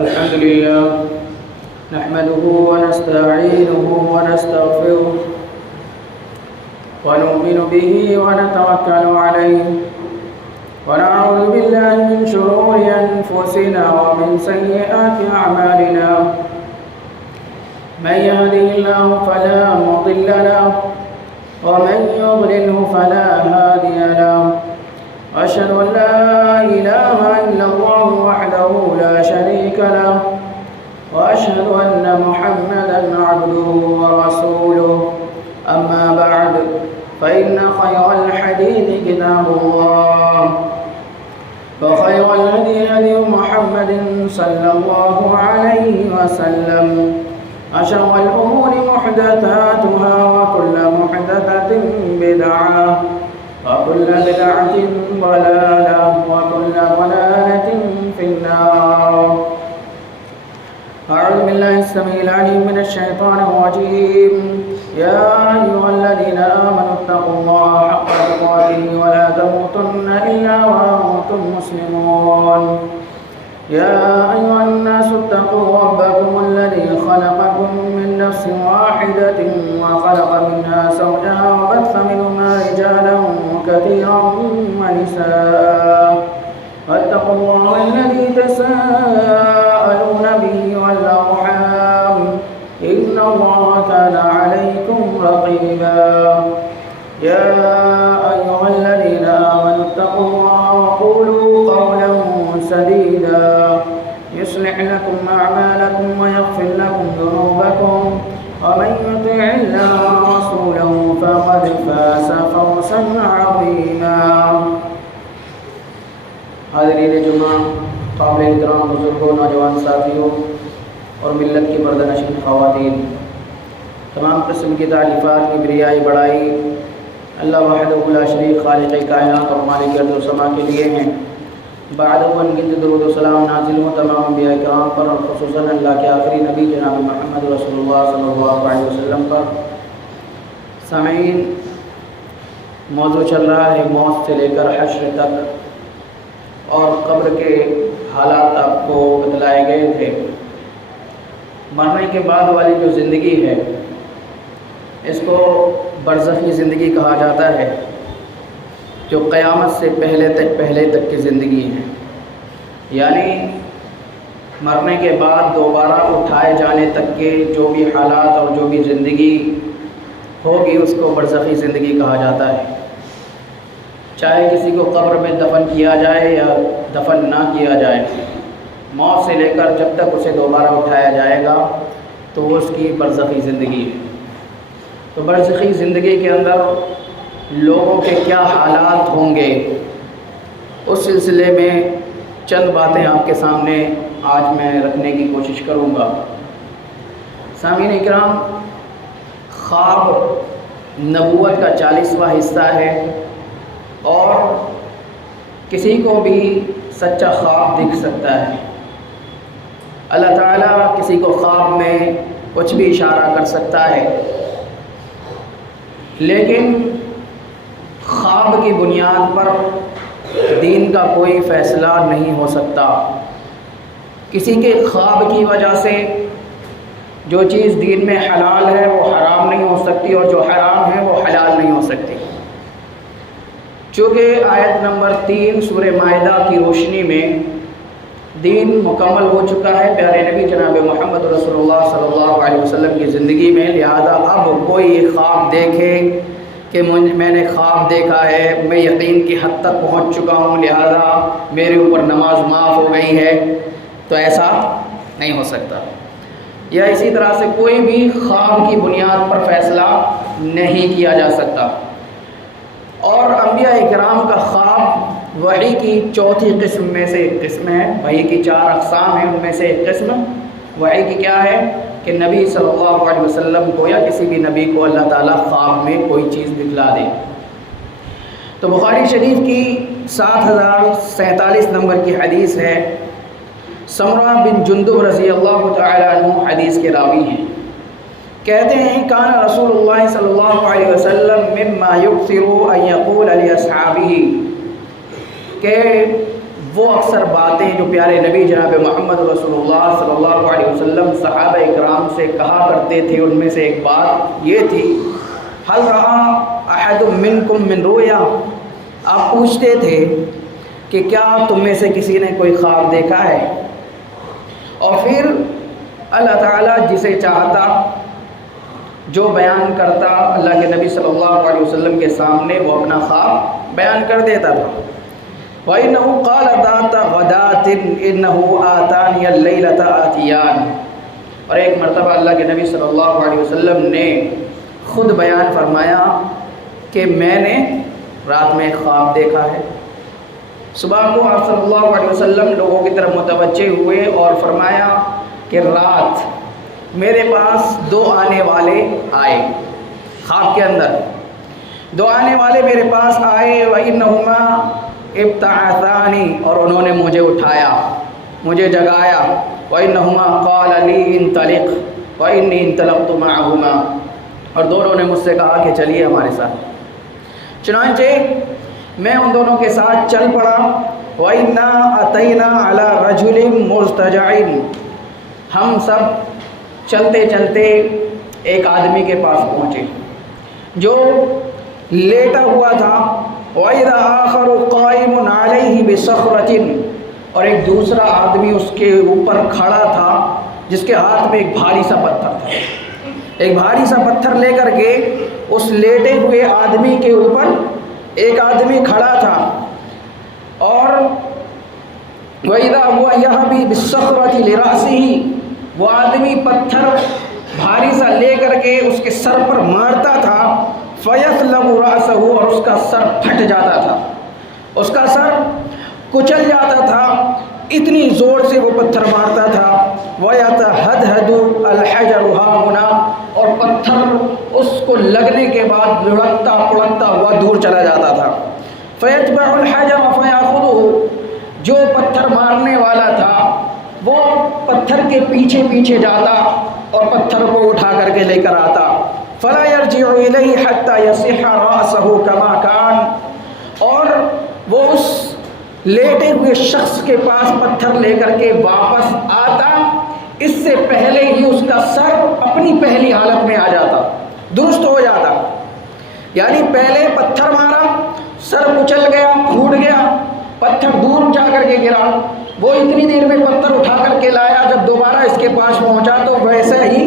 الحمد لله نحمده ونستعينه ونستغفره ونؤمن به ونتوكل عليه ونعوذ بالله من شرور أنفسنا ومن سيئات أعمالنا من يهده الله فلا مضل له ومن يضلله فلا هادي له وأشهد أن لا إله إلا الله وحده لا شريك له وأشهد أن محمدا عبده ورسوله أما بعد فإن خير الحديث كتاب الله وخير الهدي هدي محمد صلى الله عليه وسلم وشر الأمور محدثاتها وكل محدثة بدعة وكل بدعة ضلالة وكل ضلالة في النار. أعوذ بالله السميع العليم من الشيطان الرجيم. يا أيها الذين آمنوا اتقوا الله حق تقاته ولا تموتن إلا وأنتم مسلمون. يا أيها الناس اتقوا ربكم الذي خلقكم من نفس واحدة وخلق منها زوجها وبث منهما رجالا كثيرا ونساء واتقوا الله الذي تساءلون به والأرحام إن الله كان عليكم رقيبا. يا أيها الذين آمنوا اتقوا الله وقولوا قولا سديدا يصلح لكم أعمالكم ويغفر لكم ذنوبكم ومن يطع الله ورسوله فقد فاز فوزا عظيما. حاضرین جمعہ، قابل احترام بزرگوں، نوجوان ساتھیوں اور ملت کی پردہ خواتین، تمام قسم کی تعریفات کی بریائی بڑائی اللہ وحدہ لا شریک خالق کائنات اور مالک ارض و سما کے لیے ہیں. بعد ان کی درود و سلام نازل ہو تمام انبیاء کرام پر اور خصوصاً اللہ کے آخری نبی جناب محمد رسول اللہ صلی اللہ علیہ وسلم پر. سامعین، موضوع چل رہا ہے موت سے لے کر حشر تک اور قبر کے حالات آپ کو بتلائے گئے تھے. مرنے کے بعد والی جو زندگی ہے اس کو برزخی زندگی کہا جاتا ہے، جو قیامت سے پہلے تک کی زندگی ہے. یعنی مرنے کے بعد دوبارہ اٹھائے جانے تک کے جو بھی حالات اور جو بھی زندگی ہوگی اس کو برزخی زندگی کہا جاتا ہے. چاہے کسی کو قبر میں دفن کیا جائے یا دفن نہ کیا جائے، موت سے لے کر جب تک اسے دوبارہ اٹھایا جائے گا تو اس کی برزخی زندگی ہے. تو برزخی زندگی کے اندر لوگوں کے کیا حالات ہوں گے، اس سلسلے میں چند باتیں آپ کے سامنے آج میں رکھنے کی کوشش کروں گا. سامعین اکرام، خواب نبوت کا 40واں حصہ ہے اور کسی کو بھی سچا خواب دکھ سکتا ہے. اللہ تعالیٰ کسی کو خواب میں کچھ بھی اشارہ کر سکتا ہے، لیکن خواب کی بنیاد پر دین کا کوئی فیصلہ نہیں ہو سکتا. کسی کے خواب کی وجہ سے جو چیز دین میں حلال ہے وہ حرام نہیں ہو سکتی اور جو حرام ہے وہ حلال نہیں ہو سکتی. چونکہ آیت نمبر 3 سورہ مائدہ کی روشنی میں دین مکمل ہو چکا ہے پیارے نبی جناب محمد رسول اللہ صلی اللہ علیہ وسلم کی زندگی میں، لہذا اب کوئی خواب دیکھے کہ میں نے خواب دیکھا ہے، میں یقین کی حد تک پہنچ چکا ہوں، لہذا میرے اوپر نماز معاف ہو گئی ہے، تو ایسا نہیں ہو سکتا. یا اسی طرح سے کوئی بھی خواب کی بنیاد پر فیصلہ نہیں کیا جا سکتا. اور انبیاء کرام کا خواب وحی کی چوتھی قسم میں سے ایک قسم ہے. وحی کی 4 اقسام ہیں، ان میں سے ایک قسم وحی کی کیا ہے کہ نبی صلی اللہ علیہ وسلم کو یا کسی بھی نبی کو اللہ تعالیٰ خواب میں کوئی چیز دکھلا دے. تو بخاری شریف کی 7047 نمبر کی حدیث ہے. سمرہ بن جندب رضی اللہ تعالی عنہ حدیث کے راوی ہیں. کہتے ہیں کان رسول اللہ صلی اللہ علیہ وسلم مما یکثر ان یقول لاصحابہ، کہ وہ اکثر باتیں جو پیارے نبی جناب محمد رسول اللہ صلی اللہ علیہ وسلم صحابہ اکرام سے کہا کرتے تھے، ان میں سے ایک بات یہ تھی، هل رأى احد منکم من رؤیا، آپ پوچھتے تھے کہ کیا تم میں سے کسی نے کوئی خواب دیکھا ہے؟ اور پھر اللہ تعالیٰ جسے چاہتا جو بیان کرتا اللہ کے نبی صلی اللہ علیہ وسلم کے سامنے وہ اپنا خواب بیان کر دیتا تھا۔ وَإِنَّهُ قَالَ ذَاتَ غَدَاةٍ إِنَّهُ آتَانِيَ اللَّيْلَةَ آتِيَانِ، اور ایک مرتبہ اللہ کے نبی صلی اللہ علیہ وسلم نے خود بیان فرمایا کہ میں نے رات میں ایک خواب دیکھا ہے۔ صبح کو آپ صلی اللہ علیہ وسلم لوگوں کی طرف متوجہ ہوئے اور فرمایا کہ رات میرے پاس دو آنے والے آئے، خواب کے اندر دو آنے والے میرے پاس آئے، وَإِنَّهُمَا ابتعثانی، اور انہوں نے مجھے اٹھایا، مجھے جگایا، وَإِنَّهُمَا قَالَ لِي انطلق وَإِنِّي انطلقت مَعَهُمَا، اور دونوں نے مجھ سے کہا کہ چلیے ہمارے ساتھ۔ چنانچہ میں ان دونوں کے ساتھ چل پڑا، وَإِنَّا أَتَيْنَا عَلَى رَجُلٍ مُرْتَجَعٍ، ہم سب چلتے چلتے ایک آدمی کے پاس پہنچے جو لیٹا ہوا تھا، وَإِذَا آخَرُ قَائِمٌ عَلَيْهِ بِصَخْرَةٍ، اور ایک دوسرا آدمی اس کے اوپر کھڑا تھا جس کے ہاتھ میں ایک بھاری سا پتھر تھا۔ ایک بھاری سا پتھر لے کر کے اس لیٹے ہوئے آدمی کے اوپر ایک آدمی کھڑا تھا، اور وَإِذَا هُوَ يَهْوِي بِالصَّخْرَةِ لِرَأْسِهِ، وہ آدمی پتھر بھاری سا لے کر کے اس کے سر پر مارتا تھا، فَيَثْلَبُ رَأْسَهُ، اور اس کا سر پھٹ جاتا تھا، اس کا سر کچل جاتا تھا، اتنی زور سے وہ پتھر مارتا تھا، وَيَتَهَدْهَدُ الْحَجَرُ هَاهُنَا، اور پتھر اس کو لگنے کے بعد لڑکتا پڑکتا ہوا دور چلا جاتا تھا، فَيَتْبَعُ الْحَجَرَ فَيَأْخُذُهُ، جو پتھر مارنے والا تھا وہ پتھر کے پیچھے پیچھے جاتا اور پتھر کو اٹھا کر کے لے کر آتا، فَلَا يَرْجِعُ إِلَيْهِ حَتَّى يَصِحَّ رَأْسَهُ كَمَا كَانَ، اور وہ اس لیٹے ہوئے شخص کے پاس پتھر لے کر کے واپس آتا، اس سے پہلے ہی اس کا سر اپنی پہلی حالت میں آ جاتا، درست ہو جاتا۔ یعنی پہلے پتھر مارا، سر کچل گیا، پھوٹ گیا، پتھر دور جا کر کے گرا، وہ اتنی دیر میں پتھر اٹھا کر کے لایا، جب دوبارہ اس کے پاس پہنچا تو ویسے ہی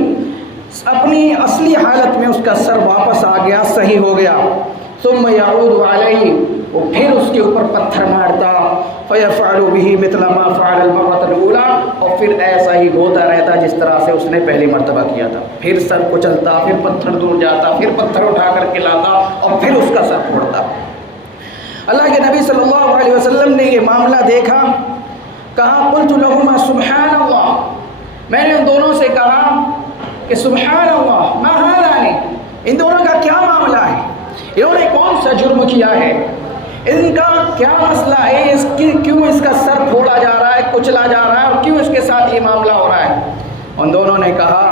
اپنی اصلی حالت میں اس کا سر واپس آ گیا، صحیح ہو گیا۔ ثم يعود علیہ، وہ پھر اس کے اوپر پتھر مارتا، فیفعل به مثل ما فعل المرة الاولى، اور پھر ایسا ہی ہوتا رہتا جس طرح سے اس نے پہلی مرتبہ کیا تھا، پھر سر کچلتا، پھر پتھر دور جاتا، پھر پتھر اٹھا کر کے لاتا اور پھر اس کا سر پھوڑتا۔ اللہ کے نبی صلی اللہ علیہ وسلم نے یہ معاملہ دیکھا، کہا قلت لهما سبحان اللہ، میں نے ان دونوں سے کہا کہ سبحان اللہ، ما هذان، ان دونوں کا کیا معاملہ ہے، انہوں نے کون سا جرم کیا ہے، ان کا کیا مسئلہ ہے، کیوں اس کا سر پھوڑا جا رہا ہے، کچلا جا رہا ہے، اور کیوں اس کے ساتھ یہ معاملہ ہو رہا ہے۔ ان دونوں نے کہا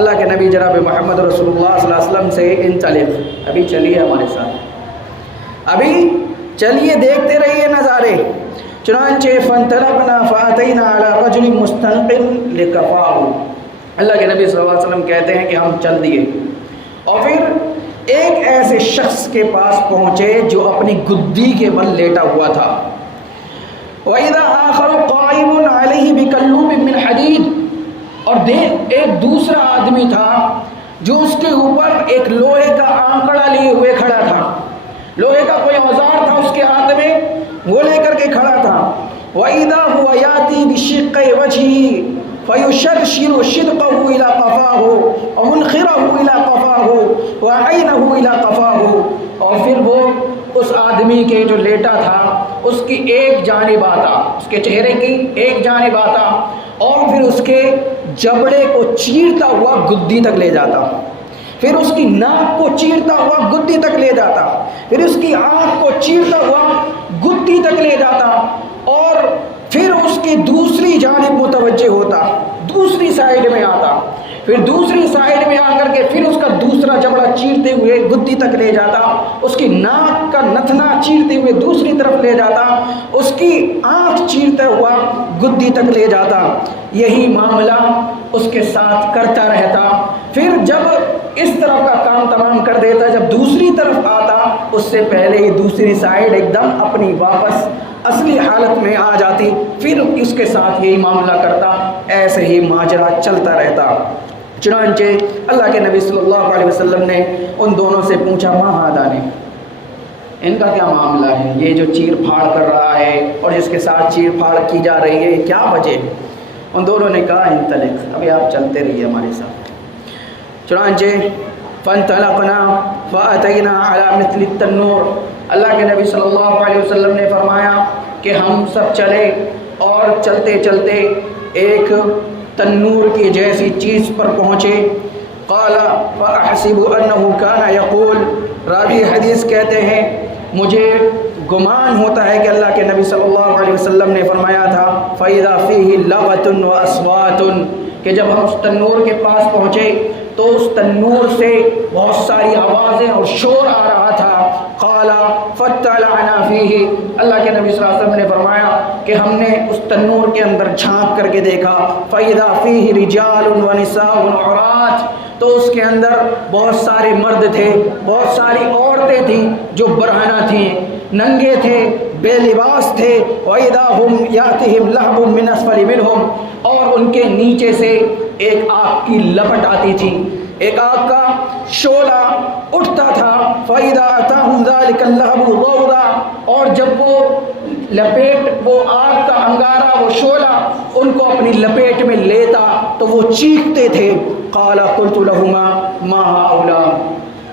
اللہ کے نبی جناب محمد رسول اللہ صلی اللہ علیہ وسلم سے، انطلق، ابھی چلیے ہمارے ساتھ، ابھی چلیے دیکھتے رہیے نظارے۔ چنانچہ فانطلقنا فاتینا علی رجل مستنقل لکفاہ، اللہ کے نبی صلی اللہ علیہ وسلم کہتے ہیں کہ ہم چل دیے اور پھر ایک ایسے شخص کے پاس پہنچے جو اپنی گدی کے بل لیٹا ہوا تھا، وَإِذَا آخَرُ قَائِمٌ عَلَيْهِ بِكَلُّوبٍ مِّنْ حَدِيدٍ، اور ایک دوسرا آدمی تھا جو اس کے اوپر ایک لوہے کا آنکڑا لیے ہوئے کھڑا تھا، لوہے کا کوئی اوزار تھا اس کے ہاتھ میں، وہ لے کر کے کھڑا تھا۔ وَإِذَا هُوَ يَأْتِي بِشِقِّ وَجْهِهِ فَيُشَرْشِرُ شِدْقَهُ إِلَى قَفَاهُ وَمُنْخِرَهُ إِلَى قَفَاهُ وَعَيْنَهُ إِلَى قَفَاهُ، اور پھر وہ اس آدمی کے جو لیٹا تھا اس کی ایک جانب آتا، اس کے چہرے کی ایک جانب آتا اور پھر اس کے جبڑے کو چیرتا ہوا گدی تک لے جاتا، پھر اس کی ناک کو چیرتا ہوا گدی تک لے جاتا، پھر اس کی آنکھ کو چیرتا ہوا گدی تک لے جاتا، اور پھر اس کی دوسری جانب متوجہ ہوتا، دوسری سائیڈ میں آتا، پھر دوسری سائڈ میں آ کر کے پھر اس کا دوسرا جبڑا چیرتے ہوئے گدی تک لے جاتا، اس کی ناک کا نتنا چیرتے ہوئے دوسری طرف لے جاتا، اس کی آنکھ چیرتا ہوا گدی تک لے جاتا۔ یہی معاملہ اس کے ساتھ کرتا رہتا۔ پھر جب اس طرف کا کام تمام کر دیتا، جب دوسری طرف آتا اس سے پہلے ہی دوسری سائڈ ایک دم اپنی واپس اصلی حالت میں آ جاتی، پھر اس کے ساتھ یہی معاملہ کرتا، ایسے ہی ماجرا چلتا رہتا۔ چنانچہ اللہ کے نبی صلی اللہ علیہ وسلم نے ان دونوں سے پوچھا، ما ہذا نے، ان کا کیا معاملہ ہے؟ یہ جو چیر پھاڑ کر رہا ہے اور جس کے ساتھ چیر پھاڑ کی جا رہی ہے، کیا وجہ؟ ان دونوں نے کہا، انطلق، ابھی آپ چلتے رہیے ہمارے ساتھ۔ چنانچہ فانطلقنا فاتینا علی مثل التنور، اللہ کے نبی صلی اللہ علیہ وسلم نے فرمایا کہ ہم سب چلے اور چلتے چلتے ایک تنور کی جیسی چیز پر پہنچے۔ قال فاحسب انه كان يقول، راوی حدیث کہتے ہیں مجھے گمان ہوتا ہے کہ اللہ کے نبی صلی اللہ علیہ وسلم نے فرمایا تھا، فَإِذَا فِيهِ لَغَةٌ وَأَصْوَاتٌ، کہ جب ہم اس تنور کے پاس پہنچے تو اس تنور سے بہت ساری آوازیں اور شور آ رہا تھا۔ قال فاطلعنا فیہ، اللہ کے نبی صلی اللہ علیہ وسلم نے فرمایا کہ ہم نے اس تنور کے اندر جھانک کر کے دیکھا، فَإِذَا فِيهِ رِجَالٌ وَنِسَاءٌ عُرَاةٌ، تو اس کے اندر بہت سارے مرد تھے، بہت ساری عورتیں تھیں جو برہنہ تھیں، ننگے تھے، بے لباس تھے، وَإِذَا هُمْ يَأْتِهِمْ لَهْبٌ مِّنْ أَسْفَلِ مِنْهُمْ، اور ان کے نیچے سے ایک آگ کی لپٹ آتی تھی، ایک آگ کا شعلہ اٹھتا تھا۔ فَإِذَا أَتَاهُمْ ذَلِكَ اللَّهْبُ ضَوْضًا، اور جب وہ لپیٹ، وہ آگ کا انگارہ، وہ شعلہ ان کو اپنی لپیٹ میں لیتا تو وہ چیختے تھے۔ قال قلت لهما ما هؤلاء،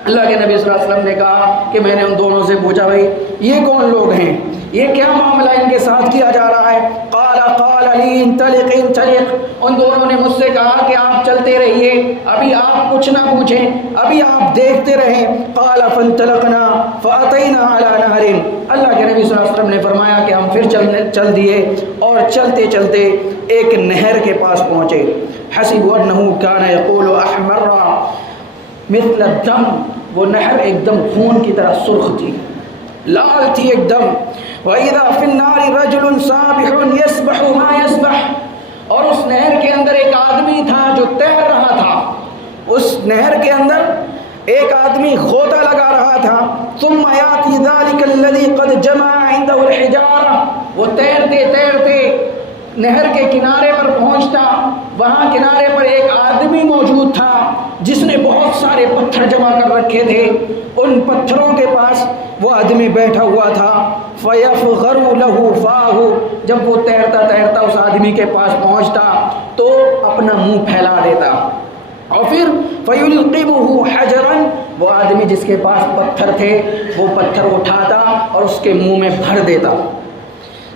اللہ کے نبی صلی اللہ علیہ وسلم نے کہا کہ میں نے ان دونوں سے پوچھا، بھائی یہ کون لوگ ہیں، یہ کیا معاملہ ان کے ساتھ کیا جا رہا ہے؟ قال لی انطلق انطلق، ان دونوں نے مجھ سے کہا کہ آپ چلتے رہیے، ابھی آپ کچھ نہ پوچھیں، ابھی آپ دیکھتے رہیں۔ قال فانطلقنا فاتینا علی نہر، اللہ کے نبی صلی اللہ علیہ وسلم نے فرمایا کہ ہم پھر چل دیے اور چلتے چلتے ایک نہر کے پاس پہنچے۔ حسب انہ کان یقول احمر مثل الدم، وہ نہر ایک دم خون کی طرح سرخ تھی، لال تھی ایک دم۔ وَإِذَا فِي النَّارِ رَجُلٌ سَابِحٌ يَسْبَحُ مَا يَسْبَحُ، اور اس نہر کے اندر ایک آدمی تھا جو تیر رہا تھا، اس نہر کے اندر ایک آدمی غوطہ لگا رہا تھا۔ ثُمَّ يَأْتِي ذَلِكَ الَّذِي قَدْ جَمَعَ عِنْدَهُ الْحِجَارَةَ، وہ تیرتے تیرتے نہر کے کنارے پر پہنچتا، وہاں کنارے پر ایک آدمی موجود تھا جس نے بہت سارے پتھر جمع کر رکھے تھے، ان پتھروں کے پاس وہ آدمی بیٹھا ہوا تھا۔ فَيَفْغَرُ لَهُ فَاهُ، جب وہ تیرتا تیرتا اس آدمی کے پاس پہنچتا تو اپنا منہ پھیلا دیتا، اور پھر فَيُلْقِمُهُ حَجَرًا، وہ آدمی جس کے پاس پتھر تھے وہ پتھر اٹھاتا اور اس کے منہ میں بھر دیتا،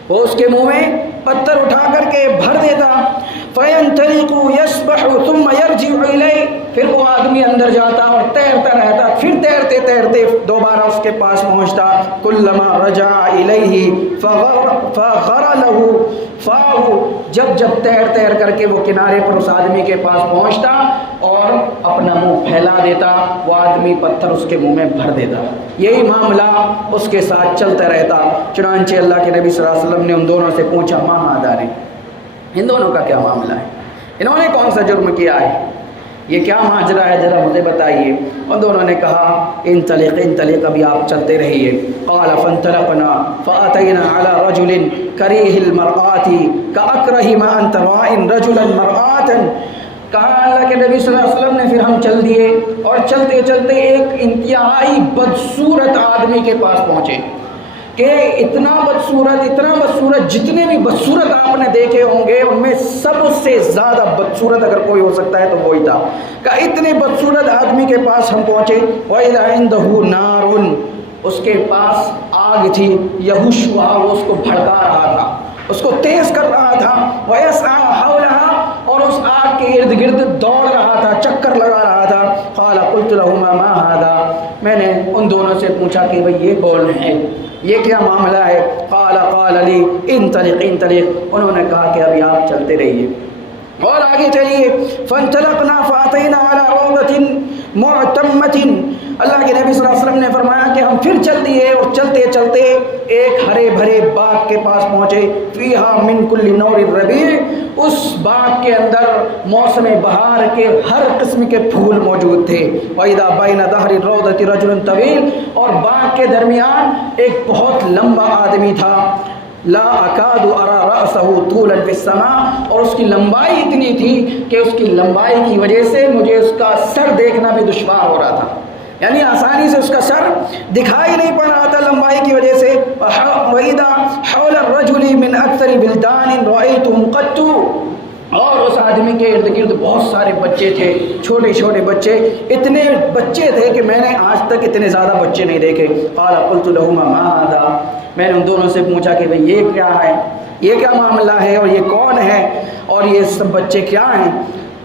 وہ اس کے منہ میں پتھر اٹھا کر کے بھر دیتا۔ فَيَنْطَلِقُ يَسْبَحُ ثُمَّ يَرْجِعُ إِلَيْهِ، پھر وہ آدمی اندر جاتا اور تیرتا رہتا، پھر تیرتے تیرتے دوبارہ اس کے پاس پہنچتا۔ كُلَّمَا رَجَعَ إِلَيْهِ فَغَرَ لَهُ فَاهُ، جب تیر تیر کر کے وہ کنارے پر اس آدمی کے پاس پہنچتا اور اپنا منہ پھیلا دیتا، وہ آدمی پتھر اس کے منہ میں بھر دیتا۔ یہی معاملہ اس کے ساتھ چلتا رہتا۔ چنانچہ اللہ کے نبی صلی اللہ علیہ وسلم نے ان دونوں سے پوچھا، ما ہذا نے، ان دونوں کا کیا معاملہ ہے، انہوں نے کون سا جرم کیا ہے، یہ کیا ماجرا ہے، ذرا مجھے بتائیے۔ ان دونوں نے کہا، انطلق انطلق، ابھی آپ چلتے رہیے۔ قال فانطلقنا فاتینا علی رجل کریہ المرآۃ کاکرہ ما انت رائن رجلا مرآۃ، کہا اللہ کے نبی صلی اللہ علیہ وسلم نے، پھر ہم چل دیے اور چلتے چلتے ایک انتہائی بدصورت آدمی کے پاس پہنچے، کہ اتنا بدصورت، جتنے بھی بدصورت آپ نے دیکھے ہوں گے ان میں سب سے زیادہ بدصورت اگر کوئی ہو سکتا ہے تو وہی تھا، کہ اتنے بدصورت آدمی کے پاس ہم پہنچے۔ وَإِذَا عِنْدَهُ نَارٌ، اس کے پاس آگ تھی، یہوشوا وہ اس کو بھڑکا رہا تھا، اس کو تیز کر رہا تھا۔ وَيَسْعَىٰ حَوْلَهَا، اور اس آگ کے ارد گرد دوڑ رہا تھا، چکر لگا رہا تھا۔ قَالَ قُلْتُ لَهُمَا مَا هَذَا، میں نے ان دونوں سے پوچھا کہ بھئی یہ کون ہے، یہ کیا معاملہ ہے؟ قال لی انطلق انطلق، انہوں نے کہا کہ ابھی آپ چلتے رہیے۔ اور آگے چلیے فانطلقنا فاتینا علی روضۃ معتمۃ، اللہ کے نبی صلی اللہ علیہ وسلم نے فرمایا کہ ہم پھر چل دیے اور چلتے چلتے ایک ہرے بھرے باغ کے پاس پہنچے، فیہا من کل نور الربیع، اس باغ کے اندر موسم بہار کے ہر قسم کے پھول موجود تھے، وَإِذَا بَيْنَ ظَهْرِ الرَّوْضَةِ رَجُلٌ طَوِيلٌ، اور باغ کے درمیان ایک بہت لمبا آدمی تھا، لا اکاد ارى رأسه طولا في السماء، اور اس کی لمبائی اتنی تھی کہ اس کی لمبائی کی وجہ سے مجھے اس کا سر دیکھنا بھی دشوار ہو رہا تھا، یعنی آسانی سے اس کا سر دکھائی نہیں پڑ رہا تھا لمبائی کی وجہ سے۔ وَإِذَا حَوْلَ الرَّجُلِ مِنْ أَكْثَرِ بِلْدَانٍ رَأَيْتُهُمْ قَدْ، اور اس آدمی کے ارد گرد بہت سارے بچے تھے، چھوٹے چھوٹے بچے، اتنے بچے تھے کہ میں نے آج تک اتنے زیادہ بچے نہیں دیکھے۔ قال قلت لهما ما هذا، میں نے ان دونوں سے پوچھا کہ بھئی یہ کیا ہے، یہ کیا معاملہ ہے اور یہ کون ہے اور یہ سب بچے کیا ہیں؟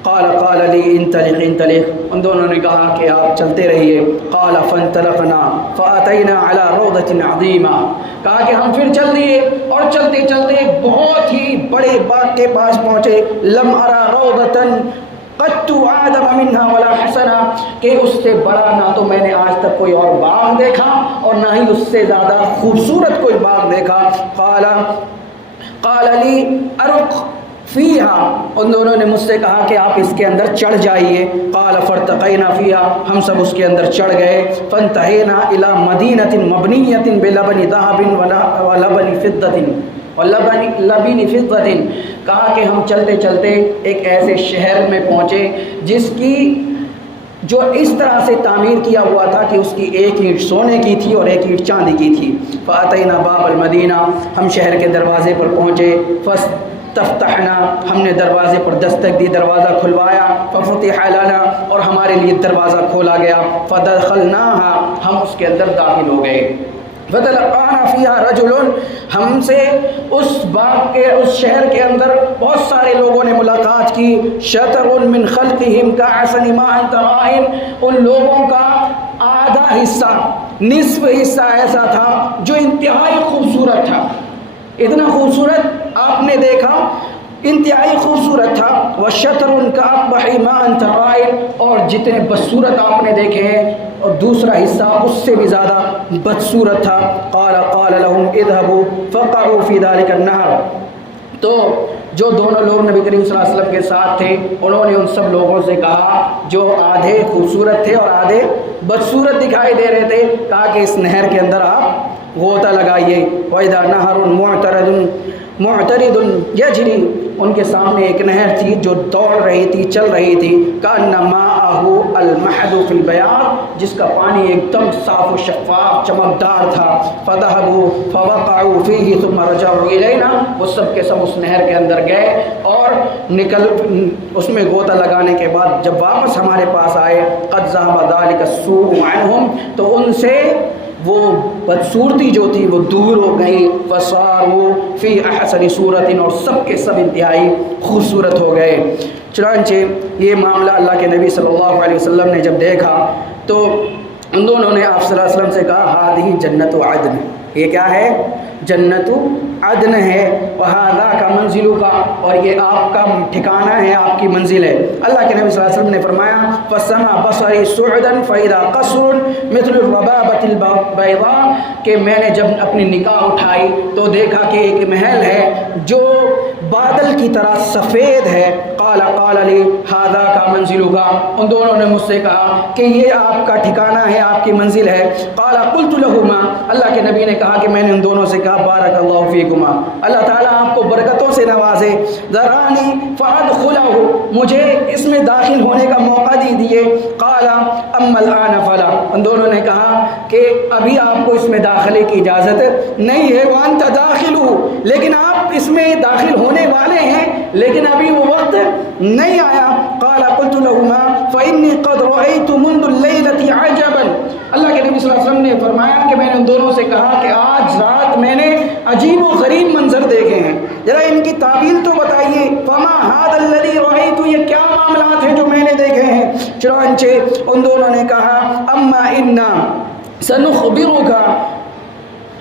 قال لي انطلق انطلق، ان دونوں نے کہا کہ آپ چلتے رہیے۔ قال فانطلقنا فاتينا على روضة عظيمة، کہا کہ ہم پھر چل دیے اور چلتے چلتے ایک بہت ہی بڑے باغ کے پاس پہنچے، لم ارى روضة قد اعظم منها ولا حسنا، کہ اس سے بڑا نہ تو میں نے آج تک کوئی اور باغ دیکھا اور نہ ہی اس سے زیادہ خوبصورت کوئی باغ دیکھا۔ قال لي ارق فیہا، ان دونوں نے مجھ سے کہا کہ آپ اس کے اندر چڑھ جائیے۔ قال فارتقینا فیہا، ہم سب اس کے اندر چڑھ گئے۔ فانتہینا الی مدینۃ مبنیۃ بلبن ذہب ولبن فضۃ، کہا کہ ہم چلتے چلتے ایک ایسے شہر میں پہنچے جس کی جو اس طرح سے تعمیر کیا ہوا تھا کہ اس کی ایک اینٹ سونے کی تھی اور ایک اینٹ چاندی کی تھی۔ فاتینا باب المدینہ، ہم شہر کے دروازے پر پہنچے۔ فاستفتحنا، ہم نے دروازے پر دستک دی، دروازہ کھلوایا۔ ففتح لنا، اور ہمارے لیے دروازہ کھولا گیا۔ فدخلناها، ہم اس کے اندر داخل ہو گئے۔ فتلقانا فیہا رجل، ہم سے اس باغ کے اس شہر کے اندر بہت سارے لوگوں نے ملاقات کی۔ شطر من خلقہم کاحسن ما انت رائن، ان لوگوں کا آدھا حصہ، نصف حصہ ایسا تھا جو انتہائی خوبصورت تھا، اتنا خوبصورت آپ نے دیکھا، انتہائی خوبصورت تھا۔ وَشَطْرٌ كَأَقْبَحِ مَا أَنْتَ رَائِن، اور جتنے بدصورت آپ نے دیکھے ہیں اور دوسرا حصہ اس سے بھی زیادہ بدصورت تھا۔ قال لهم اذهبوا فقعوا في ذلك النهر، تو جو دونوں لوگ نبی کریم صلی اللہ علیہ وسلم کے ساتھ تھے انہوں نے ان سب لوگوں سے کہا جو آدھے خوبصورت تھے اور آدھے بدصورت دکھائی دے رہے تھے، کہا کہ اس نہر کے اندر آپ غوطہ لگائیے۔ وَإِذَا نَهَرٌ معترض یجری، ان کے سامنے ایک نہر تھی جو دوڑ رہی تھی، چل رہی تھی۔ کأن ماءه المحض في البیاض، جس کا پانی ایک دم صاف و شفاف چمکدار تھا۔ فذهبوا فوقعوا فيه ثم رجعوا الینا، وہ سب کے سب اس نہر کے اندر گئے اور اس میں غوطہ لگانے کے بعد جب واپس ہمارے پاس آئے، قد ذهب ذلك السوء عنهم، تو ان سے وہ بدصورتی جو تھی وہ دور ہو گئی۔ فصاروا فی احسن صورت، اور سب کے سب انتہائی خوبصورت ہو گئے۔ چنانچہ یہ معاملہ اللہ کے نبی صلی اللہ علیہ وسلم نے جب دیکھا تو ان دونوں نے آپ صلی اللہ علیہ وسلم سے کہا ہذہ جنت عدن، یہ کیا ہے؟ جنت عدن ہے۔ وہذا کا منزل کا، اور یہ آپ کا ٹھکانہ ہے، آپ کی منزل ہے۔ اللہ کے نبی صلی اللہ علیہ وسلم نے فرمایا فسما بصری سعدا فاذا قصر مثل الربابۃ البیضاء، کہ میں نے جب اپنی نگاہ اٹھائی تو دیکھا کہ ایک محل ہے جو بادل کی طرح سفید ہے۔ قال لی هذا کا منزل کا، ان دونوں نے مجھ سے کہا کہ یہ آپ کا ٹھکانہ ہے، آپ کی منزل ہے۔ قال قلت لهما، اللہ کے نبی نے کہا کہ میں نے ان دونوں سے کہا بارک اللہ فیکما، اللہ تعالیٰ آپ کو برکتوں سے نوازے۔ ذرانی فادخلہ، مجھے اس میں داخل ہونے کا موقع دیجیے۔ قال اما الان فلا، ان دونوں نے کہا کہ ابھی آپ کو اس میں داخلے کی اجازت نہیں ہے۔ وانت داخل، لیکن آپ اس میں داخل ہونے والے ہیں لیکن ابھی وہ وقت نہیں آیا۔ قال قلت لهما فإني قد رأيت منذ الليلة عجبا، اللہ کے نبی صلی اللہ علیہ وسلم نے فرمایا کہ میں نے ان دونوں سے کہا کہ آج رات میں نے عجیب و غریب منظر دیکھے ہیں، ذرا ان کی تعبیر تو بتائیے۔ فما هذا الذي رأيت، یہ کیا معاملات ہیں جو میں نے دیکھے ہیں؟ چنانچہ ان دونوں نے کہا اما انا سنخبرك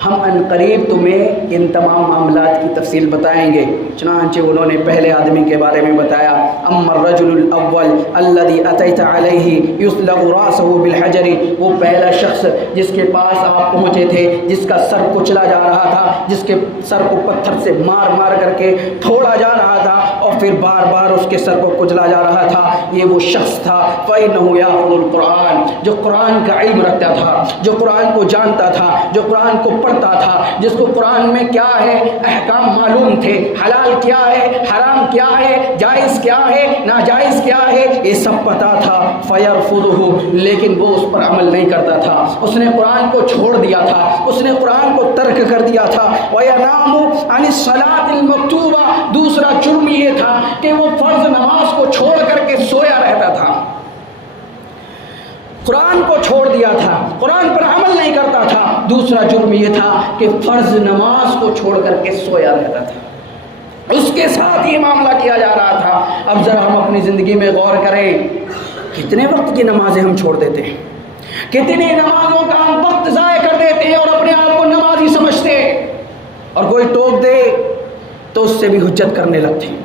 ہم عنقریب تمہیں ان تمام معاملات کی تفصیل بتائیں گے۔ چنانچہ انہوں نے پہلے آدمی کے بارے میں بتایا، اما الرجل الاول الذي اتيت عليه يسلغ راسه بالحجر، وہ پہلا شخص جس کے پاس آپ پہنچے تھے، جس کا سر کچلا جا رہا تھا، جس کے سر کو پتھر سے مار مار کر کے پھوڑا جا رہا تھا اور پھر بار بار اس کے سر کو کچلا جا رہا تھا، یہ وہ شخص تھا فإنه يأخذ القرآن، جو قرآن کا علم رکھتا تھا، جو قرآن کو جانتا تھا، جو قرآن کو پڑھتا تھا، جس کو قرآن میں کیا ہے احکام معلوم تھے، حلال کیا ہے، حرام کیا ہے، جائز کیا ہے، ناجائز کیا ہے، یہ سب پتا تھا۔ فَيَرْفُضُهُ، لیکن وہ اس پر عمل نہیں کرتا تھا، اس نے قرآن کو چھوڑ دیا تھا، اس نے قرآن کو ترک کر دیا تھا۔ وَيَنَامُ عَنِ الصَّلَاةِ الْمَكْتُوبَةِ، دوسرا جرم یہ تھا کہ وہ فرض نماز کو چھوڑ کر کے سویا رہتا تھا، قرآن کو چھوڑ دیا تھا، قرآن پر عمل نہیں کرتا تھا۔ دوسرا جرم یہ تھا کہ فرض نماز کو چھوڑ کر کے سویا رہتا تھا، اس کے ساتھ یہ معاملہ کیا جا رہا تھا۔ اب ذرا ہم اپنی زندگی میں غور کریں، کتنے وقت کی نمازیں ہم چھوڑ دیتے ہیں، کتنی نمازوں کا ہم وقت ضائع کر دیتے ہیں اور اپنے آپ کو نمازی سمجھتے ہیں، اور کوئی ٹوک دے تو اس سے بھی حجت کرنے لگتے ہیں۔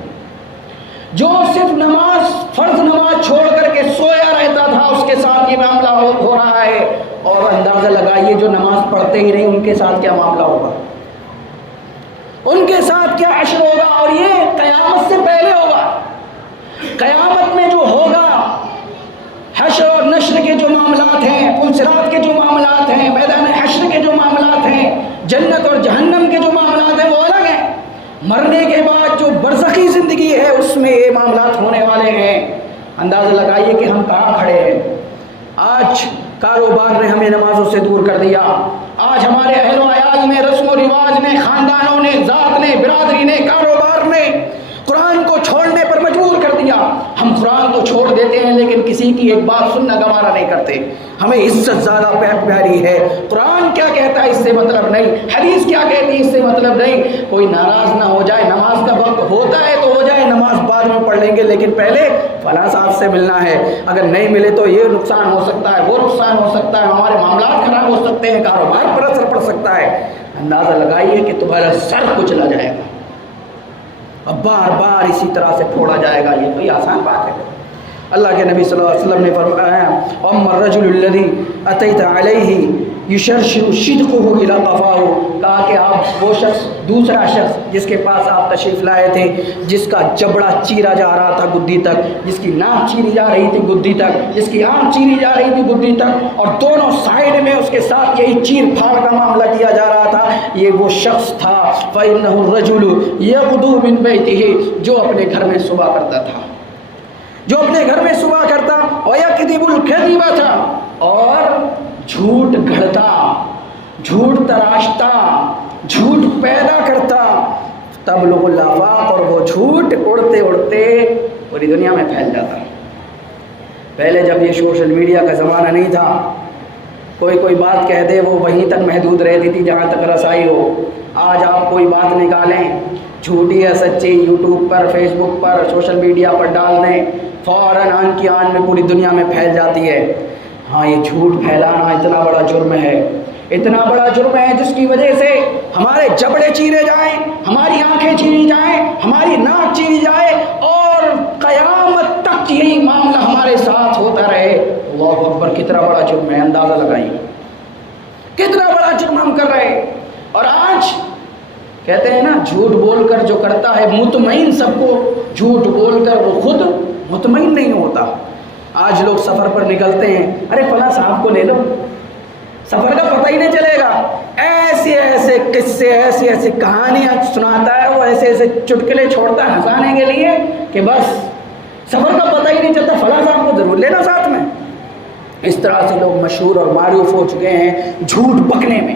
جو صرف نماز، فرض نماز چھوڑ کر کے سویا رہتا تھا، اس کے ساتھ یہ معاملہ ہو رہا ہے، اور اندازہ لگائیے جو نماز پڑھتے ہی نہیں ان کے ساتھ کیا معاملہ ہوگا، ان کے ساتھ کیا حشر ہوگا، اور یہ قیامت سے پہلے ہوگا۔ قیامت میں جو ہوگا، حشر اور نشر کے جو معاملات ہیں، پنصرات کے جو معاملات ہیں، میدان حشر کے جو معاملات ہیں، جنت اور جہنم کے جو معاملات ہیں، وہ الگ ہیں۔ مرنے کے بعد جو برزخی زندگی ہے اس میں یہ معاملات ہونے والے ہیں۔ اندازہ لگائیے کہ ہم کہاں کھڑے ہیں۔ آج کاروبار نے ہمیں نمازوں سے دور کر دیا، آج ہمارے اہل و عیال نے، رسم و رواج نے، خاندانوں نے، ذات نے، برادری نے، کاروبار نے قرآن کو چھوڑنے پر مجبور کر دیا۔ ہم قرآن کو چھوڑ دیتے ہیں لیکن کسی کی ایک بات سننا گوارا نہیں کرتے، ہمیں عزت زیادہ پیاری ہے، قرآن کیا کہتا ہے اس سے مطلب نہیں، حدیث کیا کہتی ہے اس سے مطلب نہیں۔ کوئی ناراض نہ ہو جائے، نماز کا وقت ہوتا ہے تو ہو جائے، نماز بعد میں پڑھ لیں گے، لیکن پہلے فلاں صاحب سے ملنا ہے، اگر نہیں ملے تو یہ نقصان ہو سکتا ہے، وہ نقصان ہو سکتا ہے، ہمارے معاملات خراب ہو سکتے ہیں، کاروبار پر اثر پڑ سکتا ہے۔ اندازہ لگائیے کہ تمہارا سر کچلا جائے گا، اب بار بار اسی طرح سے پھوڑا جائے گا، یہ کوئی آسان بات ہے؟ اللہ کے نبی صلی اللہ علیہ وسلم نے فرمایا، اما الرجل الذي اتيت عليه يشرشر شدقه الى قفاه، کہا کہ آپ وہ شخص، دوسرا شخص جس کے پاس آپ تشریف لائے تھے، جس کا جبڑا چیرا جا رہا تھا گدی تک، جس کی ناک چیری جا رہی تھی گدی تک، جس کی آنکھ چیری جا رہی تھی گدی تک، اور دونوں سائیڈ میں اس کے ساتھ یہی چیر پھاڑ کا معاملہ کیا جا رہا تھا، یہ وہ شخص تھا فإنه الرجل يغدو من بيته، جو اپنے گھر میں صبح کرتا تھا، جو اپنے گھر میں صبح کرتا، وَيَكْذِبُ الْكَذِبَةَ، اور جھوٹ گھڑتا، جھوٹ تراشتا، جھوٹ پیدا کرتا، تبلغ الآفاق، اور وہ جھوٹ اڑتے اڑتے پوری دنیا میں پھیل جاتا۔ پہلے جب یہ سوشل میڈیا کا زمانہ نہیں تھا، کوئی بات کہہ دے وہ وہیں تک محدود رہتی تھی جہاں تک رسائی ہو۔ آج آپ کوئی بات نکالیں، جھوٹی ہے سچی، یوٹیوب پر، فیس بک پر، سوشل میڈیا پر ڈال دیں، فوراً آن کی آن میں پوری دنیا میں پھیل جاتی ہے۔ ہاں، یہ جھوٹ پھیلانا اتنا بڑا جرم ہے، اتنا بڑا جرم ہے جس کی وجہ سے ہمارے جبڑے چیرے جائیں، ہماری آنکھیں چیری جائیں، ہماری ناک چیری جائے، اور قیامت تک یہی معاملہ ہمارے ساتھ ہوتا رہے۔ اللہ اکبر، کتنا بڑا جرم ہے، اندازہ لگائیے کتنا بڑا جرم ہم کر رہے ہیں۔ اور آج کہتے ہیں نا، جھوٹ بول کر جو کرتا ہے مطمئن، سب کو جھوٹ بول کر وہ خود مطمئن نہیں ہوتا۔ آج لوگ سفر پر نکلتے ہیں، ارے فلاں صاحب کو لے لو، سفر کا پتہ ہی نہیں چلے گا، ایسے ایسے قصے، ایسی ایسی کہانیاں سناتا ہے، وہ ایسے ایسے چٹکلے چھوڑتا ہے ہنسانے کے لیے کہ بس سفر کا پتہ ہی نہیں چلتا، فلاں صاحب کو ضرور لینا ساتھ میں۔ اس طرح سے لوگ مشہور اور معروف ہو چکے ہیں جھوٹ بکنے میں۔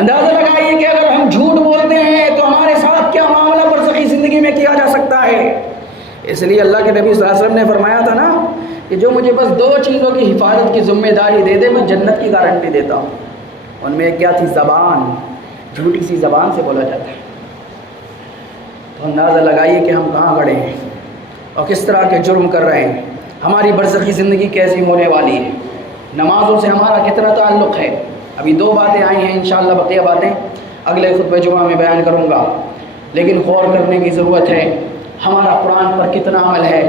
اندازہ لگائیے کہ اگر ہم جھوٹ بولتے ہیں تو ہمارے ساتھ کیا معاملہ برزخی زندگی میں کیا جا سکتا ہے۔ اس لیے اللہ کے نبی صلی اللہ علیہ وسلم نے فرمایا تھا نا کہ جو مجھے بس 2 چیزوں کی حفاظت کی ذمہ داری دے دے، میں جنت کی گارنٹی دیتا ہوں۔ ان میں کیا تھی؟ زبان، جھوٹی سی زبان سے بولا جاتا ہے۔ تو اندازہ لگائیے کہ ہم کہاں کھڑے ہیں اور کس طرح کے جرم کر رہے ہیں، ہماری برزخی زندگی کیسی ہونے والی ہے، نمازوں سے ہمارا کتنا تعلق ہے۔ ابھی 2 باتیں آئی ہیں، انشاءاللہ بقیہ باتیں اگلے خطبہ جمعہ میں بیان کروں گا، لیکن غور کرنے کی ضرورت ہے ہمارا قرآن پر کتنا عمل ہے۔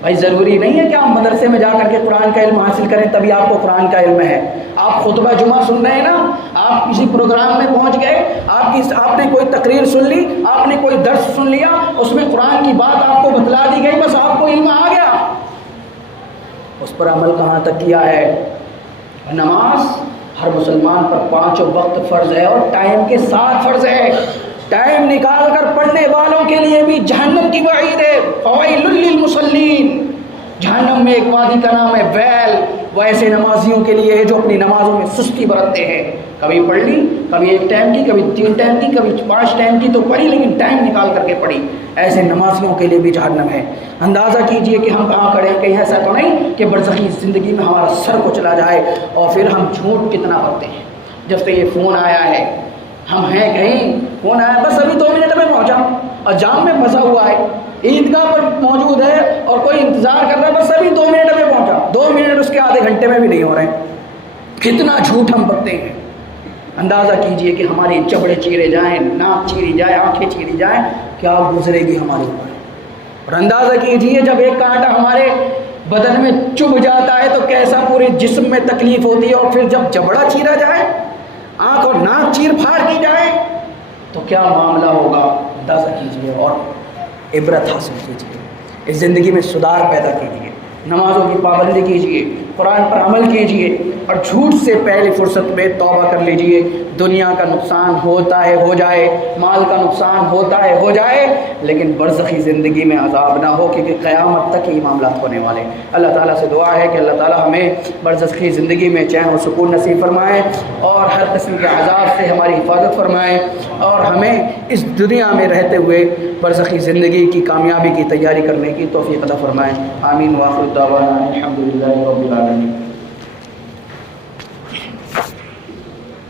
بھائی ضروری نہیں ہے کہ آپ مدرسے میں جا کر کے قرآن کا علم حاصل کریں تبھی آپ کو قرآن کا علم ہے۔ آپ خطبہ جمعہ سن رہے ہیں نا، آپ کسی پروگرام میں پہنچ گئے، آپ نے کوئی تقریر سن لی، آپ نے کوئی درس سن لیا، اس میں قرآن کی بات آپ کو بتلا دی گئی، بس آپ کو علم آ گیا، اس پر عمل کہاں تک کیا ہے؟ نماز ہر مسلمان پر 5 وقت فرض ہے اور ٹائم کے ساتھ فرض ہے۔ ٹائم نکال کر پڑھنے والوں کے لیے بھی جہنم کی وعید ہے، فویل للمصلین۔ جہنم میں ایک وادی کا نام ہے ویل، وہ ایسے نمازیوں کے لیے ہے جو اپنی نمازوں میں سستی برتتے ہیں، کبھی پڑھ لی، کبھی 1 ٹائم کی، کبھی 3 ٹائم کی، کبھی 5 ٹائم کی تو پڑھی، لیکن ٹائم نکال کر کے پڑھی، ایسے نمازیوں کے لیے بھی جہنم ہے۔ اندازہ کیجئے کہ ہم کہاں کھڑے ہیں، کہیں ایسا تو نہیں کہ برزخی زندگی میں ہمارا سر کو چلا جائے، اور پھر ہم جھوٹ کتنا پڑھتے ہیں۔ جب سے یہ فون آیا ہے، ہم ہیں کہیں، فون آیا بس ابھی 2 منٹ میں پہنچا، اور جام میں پھنسا ہوا ہے، عیدگاہ پر موجود ہے اور کوئی انتظار کر رہا ہے، بس ابھی 2 منٹ میں پہنچا، 2 منٹ اس کے آدھے گھنٹے میں بھی نہیں ہو رہے ہیں۔ کتنا جھوٹ ہم بکتے ہیں۔ اندازہ کیجئے کہ ہماری چبڑے چیرے جائیں، ناک چیری جائے، آنکھیں چیری جائیں، کیا گزرے گی ہمارے اوپر۔ اور اندازہ کیجئے جب ایک کانٹا ہمارے بدن میں چبھ جاتا ہے تو کیسا پورے جسم میں تکلیف ہوتی ہے، اور پھر جب جبڑا چیرا جائے، آنکھ اور ناک چیر پھاڑ کی جائے تو کیا معاملہ ہوگا، اندازہ کیجئے اور عبرت حاصل کیجئے، اس زندگی میں سدھار پیدا کیجئے، نمازوں کی پابندی کیجئے، قرآن پر عمل کیجئے، اور جھوٹ سے پہلی فرصت میں توبہ کر لیجئے۔ دنیا کا نقصان ہوتا ہے ہو جائے، مال کا نقصان ہوتا ہے ہو جائے، لیکن برزخی زندگی میں عذاب نہ ہو، کیونکہ قیامت تک ہی معاملات ہونے والے۔ اللہ تعالیٰ سے دعا ہے کہ اللہ تعالیٰ ہمیں برزخی زندگی میں چین و سکون نصیب فرمائے، اور ہر قسم کے عذاب سے ہماری حفاظت فرمائے، اور ہمیں اس دنیا میں رہتے ہوئے برزخی زندگی کی کامیابی کی تیاری کرنے کی توفیق عطا فرمائے۔ آمین۔ وآخر دعوانا الحمد للہ رب العالمین۔